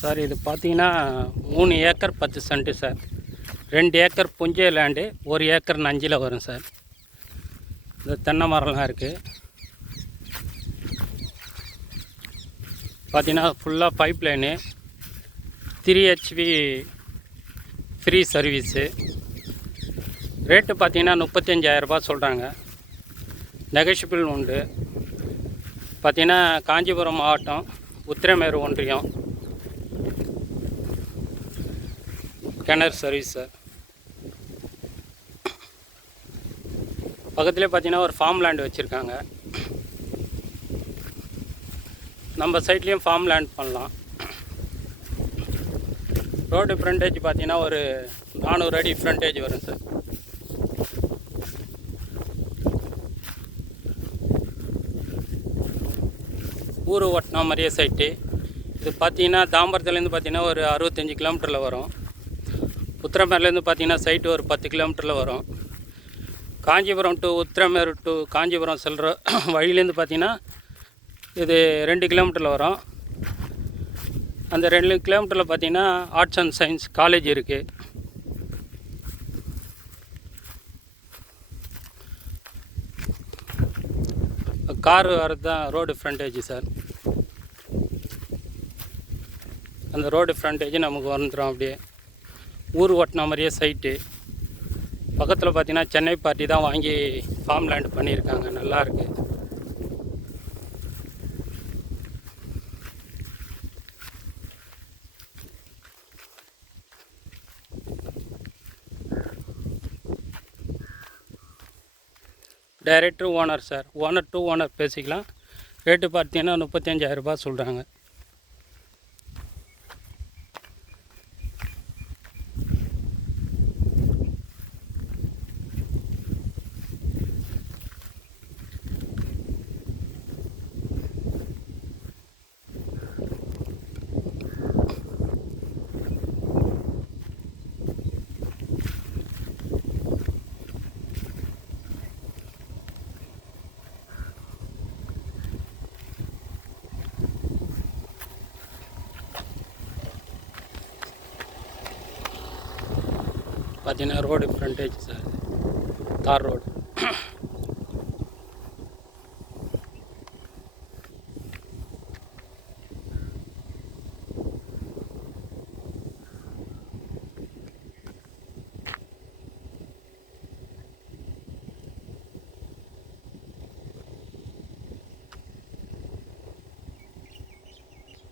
Sir இது பார்த்தீங்கன்னா 3 acre 10 cent sir. 2 acre புஞ்சை land, 1 acre நஞ்சில் வரும் சார். இந்த தென்னை மரம்லாம் இருக்குது. பார்த்தீங்கன்னா ஃபுல்லாக pipe line, 3 HP free service. Rate பார்த்தீங்கன்னா 35,000 ரூபா சொல்கிறாங்க. நெகஷியபிள் உண்டு. பார்த்தீங்கன்னா காஞ்சிபுரம் மாவட்டம், உத்திரமேரு ஒன்றியம், கிணறு சர்வீஸ் சார். பக்கத்துலேயே பார்த்தீங்கன்னா ஒரு ஃபார்ம் லேண்ட் வச்சுருக்காங்க. நம்ம சைட்லேயும் ஃபார்ம் லேண்ட் பண்ணலாம். ரோடு ஃப்ரண்டேஜ் பார்த்தீங்கன்னா ஒரு 400 அடி ஃப்ரண்டேஜ் வரும் சார். ஊர் ஒட்டினா மாதிரியே சைட்டு. இது பார்த்தீங்கன்னா தாம்பரத்துலேருந்து பார்த்தீங்கன்னா ஒரு 65 கிலோமீட்டரில் வரும். உத்திரமேர்லேருந்து பார்த்தீங்கன்னா சைட்டு ஒரு 10 கிலோமீட்டரில் வரும். காஞ்சிபுரம் டு உத்திரமேரு டு காஞ்சிபுரம் செல்கிற வழியிலேருந்து பார்த்தீங்கன்னா இது 2 கிலோமீட்டரில் வரும். அந்த 2 கிலோமீட்டரில் பார்த்தீங்கன்னா ஆர்ட்ஸ் அண்ட் சயின்ஸ் காலேஜ் இருக்குது. கார் வரது தான் ரோடு ஃப்ரண்டேஜ் சார். அந்த ரோடு ஃப்ரண்டேஜ் நமக்கு வந்துடும். அப்படியே ஊர் ஓட்டின மாதிரியே சைட்டு. பக்கத்தில் பார்த்தீங்கன்னா சென்னை பார்ட்டி தான் வாங்கி ஃபார்ம் லேண்ட் பண்ணியிருக்காங்க. நல்லாயிருக்கு. Director owner sir. Owner to owner பேசிக்கலாம். ரேட்டு பார்த்தீங்கன்னா 35,000 ரூபா சொல்கிறாங்க. பார்த்தீங்கன்னா ரோடு ஃப்ரண்டேஜ் சார். தார் ரோடு.